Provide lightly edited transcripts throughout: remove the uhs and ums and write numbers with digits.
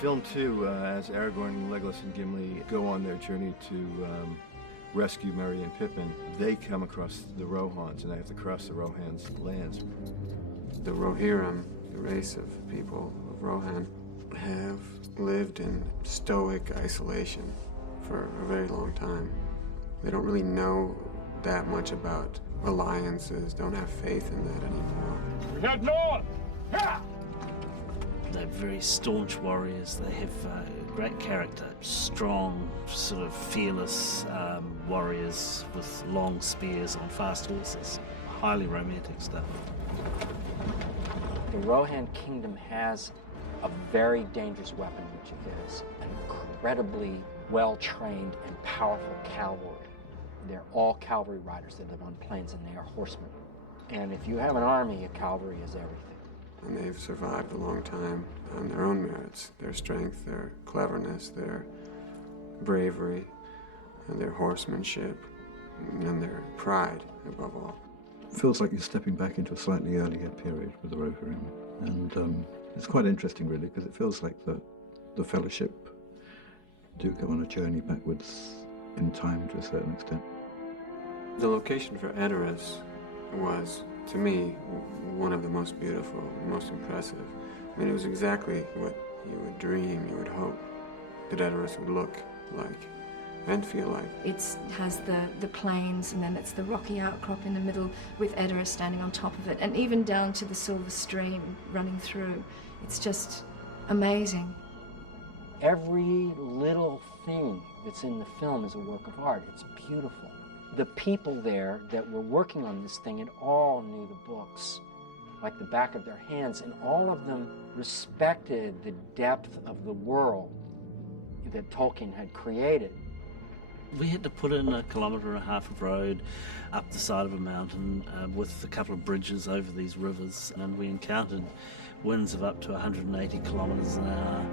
film 2, as Aragorn, Legolas, and Gimli go on their journey to rescue Merry and Pippin, they come across the Rohans, and they have to cross the Rohans' lands. The Rohirrim, the race of people of Rohan, have lived in stoic isolation for a very long time. They don't really know that much about alliances, don't have faith in that anymore. We head north! Ha! They're very staunch warriors. They have great character, strong, sort of fearless warriors with long spears on fast horses. Highly romantic stuff. The Rohan kingdom has a very dangerous weapon, which is an incredibly well-trained and powerful cavalry. They're all cavalry riders. They live on plains, and they are horsemen. And if you have an army, a cavalry is everything. And they've survived a long time on their own merits, their strength, their cleverness, their bravery, and their horsemanship, and their pride, above all. It feels like you're stepping back into a slightly earlier period with the Rohirrim. And it's quite interesting, really, because it feels like the Fellowship do go on a journey backwards in time to a certain extent. The location for Edoras was, to me, one of the most beautiful, most impressive. I mean, it was exactly what you would dream, you would hope that Edoras would look like and feel like. It has the plains, and then it's the rocky outcrop in the middle with Edoras standing on top of it, and even down to the silver stream running through. It's just amazing. Every little thing that's in the film is a work of art. It's beautiful. The people there that were working on this thing, and all knew the books like the back of their hands, and all of them respected the depth of the world that Tolkien had created. We had to put in 1.5 kilometres of road up the side of a mountain with a couple of bridges over these rivers, and we encountered winds of up to 180 kilometres an hour.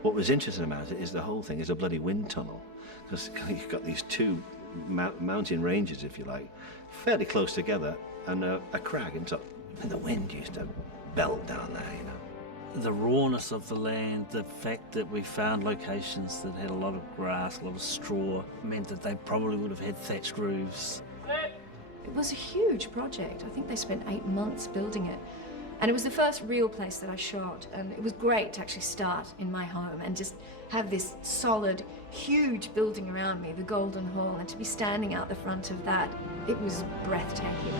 What was interesting about it is the whole thing is a bloody wind tunnel, because you've got these two mountain ranges, if you like, fairly close together, and a crag on top. And the wind used to belt down there, you know. The rawness of the land, the fact that we found locations that had a lot of grass, a lot of straw, meant that they probably would have had thatched roofs. It was a huge project. I think they spent 8 months building it. And it was the first real place that I shot, and it was great to actually start in my home and just have this solid, huge building around me, the Golden Hall, and to be standing out the front of that, it was breathtaking.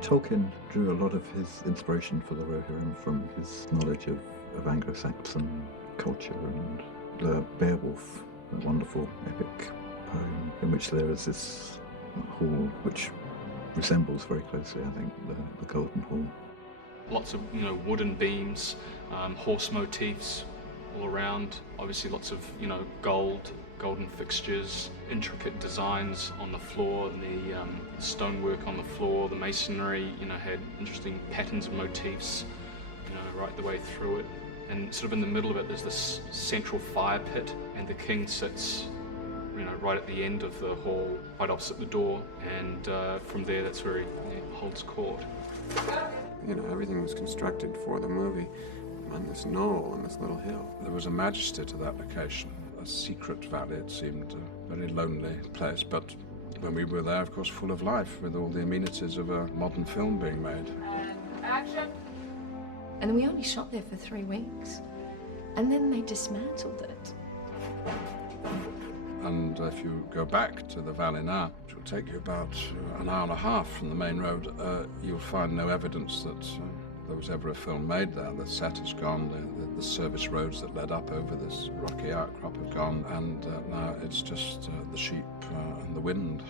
Tolkien drew a lot of his inspiration for the Rohirrim from his knowledge of Anglo-Saxon culture, and the Beowulf, a wonderful epic poem in which there is this hall which resembles very closely, I think, the Golden Hall. Lots of, wooden beams, horse motifs all around. Obviously lots of, golden fixtures, intricate designs on the floor, the stonework on the floor, the masonry, had interesting patterns and motifs, right the way through it. And sort of in the middle of it, there's this central fire pit, and the king sits right at the end of the hall, right opposite the door, and from there, that's where he holds court. Everything was constructed for the movie on this knoll, on this little hill. There was a majesty to that location, a secret valley. It seemed a very lonely place, but when we were there, of course, full of life, with all the amenities of a modern film being made. And action! And we only shot there for 3 weeks, and then they dismantled it. And if you go back to the valley now, which will take you about an hour and a half from the main road, you'll find no evidence that there was ever a film made there. The set is gone, the service roads that led up over this rocky outcrop have gone, and now it's just the sheep and the wind.